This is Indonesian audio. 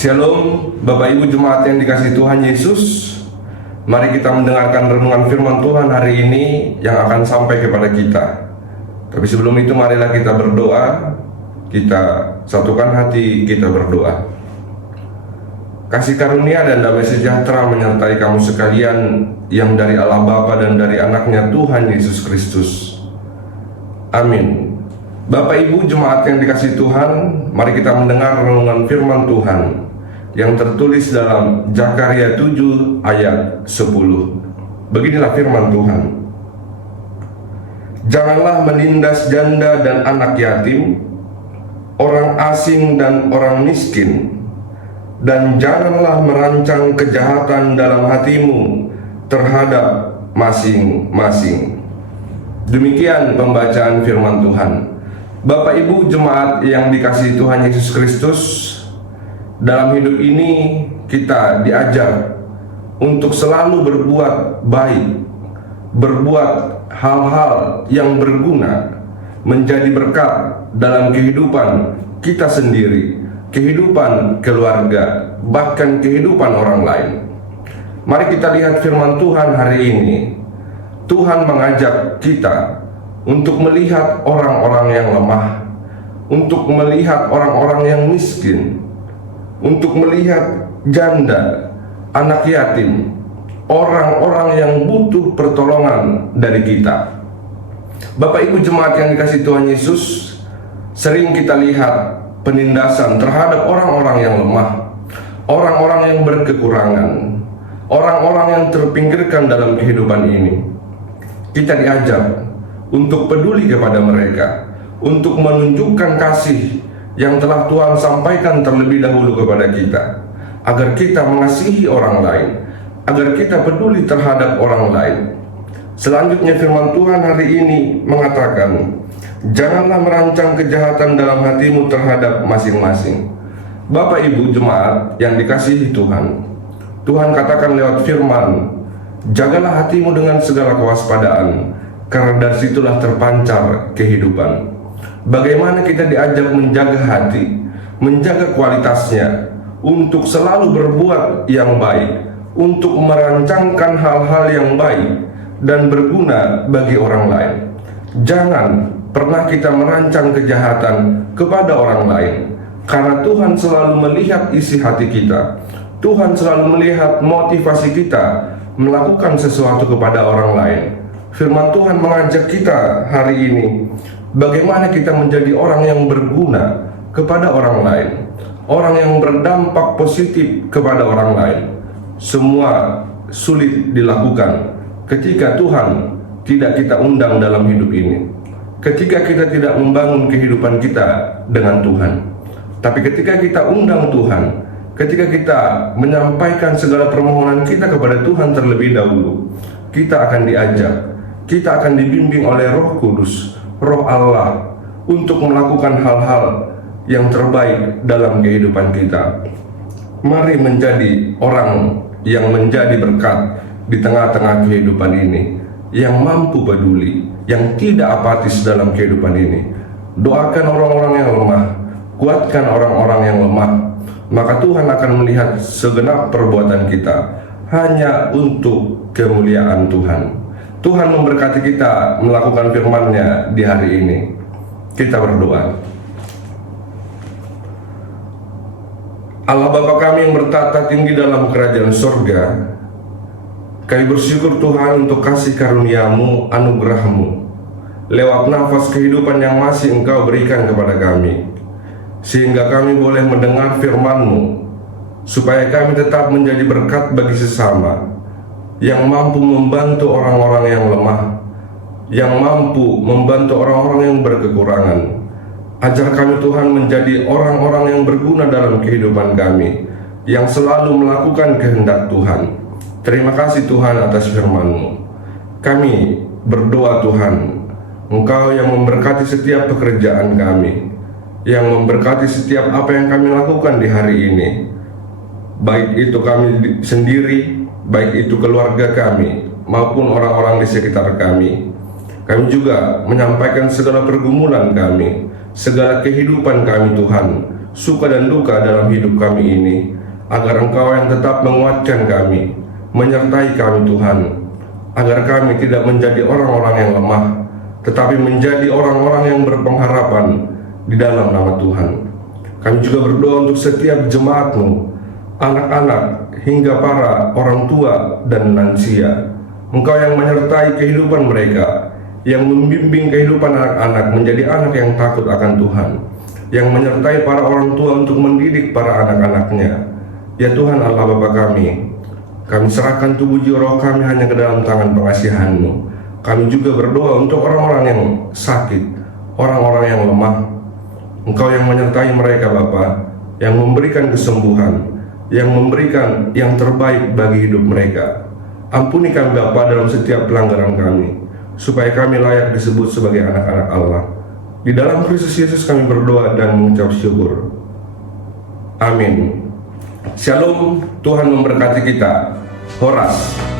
Shalom, Bapak Ibu Jemaat yang dikasihi Tuhan Yesus. Mari kita mendengarkan renungan firman Tuhan hari ini yang akan sampai kepada kita. Tapi sebelum itu marilah kita berdoa. Kita satukan hati, kita berdoa. Kasih karunia dan damai sejahtera menyertai kamu sekalian yang dari Allah Bapa dan dari anaknya Tuhan Yesus Kristus. Amin. Bapak Ibu Jemaat yang dikasihi Tuhan, mari kita mendengar renungan firman Tuhan yang tertulis dalam Zakaria 7 ayat 10. Beginilah firman Tuhan. Janganlah menindas janda dan anak yatim, orang asing dan orang miskin, dan janganlah merancang kejahatan dalam hatimu terhadap masing-masing. Demikian pembacaan firman Tuhan. Bapak Ibu Jemaat yang dikasihi Tuhan Yesus Kristus, dalam hidup ini kita diajar untuk selalu berbuat baik, berbuat hal-hal yang berguna, menjadi berkat dalam kehidupan kita sendiri, kehidupan keluarga, bahkan kehidupan orang lain. Mari kita lihat firman Tuhan hari ini. Tuhan mengajak kita untuk melihat orang-orang yang lemah, untuk melihat orang-orang yang miskin, untuk melihat janda, anak yatim, orang-orang yang butuh pertolongan dari kita. Bapak Ibu Jemaat yang dikasihi Tuhan Yesus, sering kita lihat penindasan terhadap orang-orang yang lemah, orang-orang yang berkekurangan, orang-orang yang terpinggirkan dalam kehidupan ini. Kita diajak untuk peduli kepada mereka, untuk menunjukkan kasih yang telah Tuhan sampaikan terlebih dahulu kepada kita, agar kita mengasihi orang lain, agar kita peduli terhadap orang lain. Selanjutnya firman Tuhan hari ini mengatakan, janganlah merancang kejahatan dalam hatimu terhadap masing-masing. Bapak Ibu Jemaat yang dikasihi Tuhan, Tuhan katakan lewat firman, jagalah hatimu dengan segala kewaspadaan, karena dari situlah terpancar kehidupan. Bagaimana kita diajak menjaga hati, menjaga kualitasnya, untuk selalu berbuat yang baik, untuk merancangkan hal-hal yang baik dan berguna bagi orang lain. Jangan pernah kita merancang kejahatan kepada orang lain, karena Tuhan selalu melihat isi hati kita. Tuhan selalu melihat motivasi kita melakukan sesuatu kepada orang lain. Firman Tuhan mengajak kita hari ini, bagaimana kita menjadi orang yang berguna kepada orang lain, orang yang berdampak positif kepada orang lain. Semua sulit dilakukan ketika Tuhan tidak kita undang dalam hidup ini, ketika kita tidak membangun kehidupan kita dengan Tuhan. Tapi ketika kita undang Tuhan, ketika kita menyampaikan segala permohonan kita kepada Tuhan terlebih dahulu, kita akan diajak, kita akan dibimbing oleh Roh Kudus, Roh Allah, untuk melakukan hal-hal yang terbaik dalam kehidupan kita. Mari menjadi orang yang menjadi berkat di tengah-tengah kehidupan ini, yang mampu peduli, yang tidak apatis dalam kehidupan ini. Doakan orang-orang yang lemah, kuatkan orang-orang yang lemah, maka Tuhan akan melihat segenap perbuatan kita hanya untuk kemuliaan Tuhan. Tuhan memberkati kita melakukan firman-Nya di hari ini. Kita berdoa. Allah Bapa kami yang bertata tinggi dalam kerajaan surga, kami bersyukur Tuhan untuk kasih karunia-Mu, anugerah-Mu, lewat nafas kehidupan yang masih Engkau berikan kepada kami, sehingga kami boleh mendengar firman-Mu, supaya kami tetap menjadi berkat bagi sesama, yang mampu membantu orang-orang yang lemah, yang mampu membantu orang-orang yang berkekurangan. Ajar kami Tuhan menjadi orang-orang yang berguna dalam kehidupan kami, yang selalu melakukan kehendak Tuhan. Terima kasih Tuhan atas firman-Mu. Kami berdoa Tuhan, Engkau yang memberkati setiap pekerjaan kami, yang memberkati setiap apa yang kami lakukan di hari ini, baik itu kami sendiri, baik itu keluarga kami, maupun orang-orang di sekitar kami. Kami juga menyampaikan segala pergumulan kami, segala kehidupan kami Tuhan, suka dan duka dalam hidup kami ini, agar Engkau yang tetap menguatkan kami, menyertai kami Tuhan, agar kami tidak menjadi orang-orang yang lemah, tetapi menjadi orang-orang yang berpengharapan di dalam nama Tuhan. Kami juga berdoa untuk setiap jemaat-Mu, anak-anak hingga para orang tua dan lansia. Engkau yang menyertai kehidupan mereka, yang membimbing kehidupan anak-anak menjadi anak yang takut akan Tuhan, yang menyertai para orang tua untuk mendidik para anak-anaknya. Ya Tuhan Allah Bapa kami serahkan tubuh jiwa roh kami hanya ke dalam tangan pengasihan-Mu. Kami juga berdoa untuk orang-orang yang sakit, orang-orang yang lemah. Engkau yang menyertai mereka Bapa, yang memberikan kesembuhan, yang memberikan yang terbaik bagi hidup mereka. Ampuni kami Bapa dalam setiap pelanggaran kami, supaya kami layak disebut sebagai anak-anak Allah. Di dalam Kristus Yesus kami berdoa dan mengucap syukur. Amin. Shalom, Tuhan memberkati kita. Horas.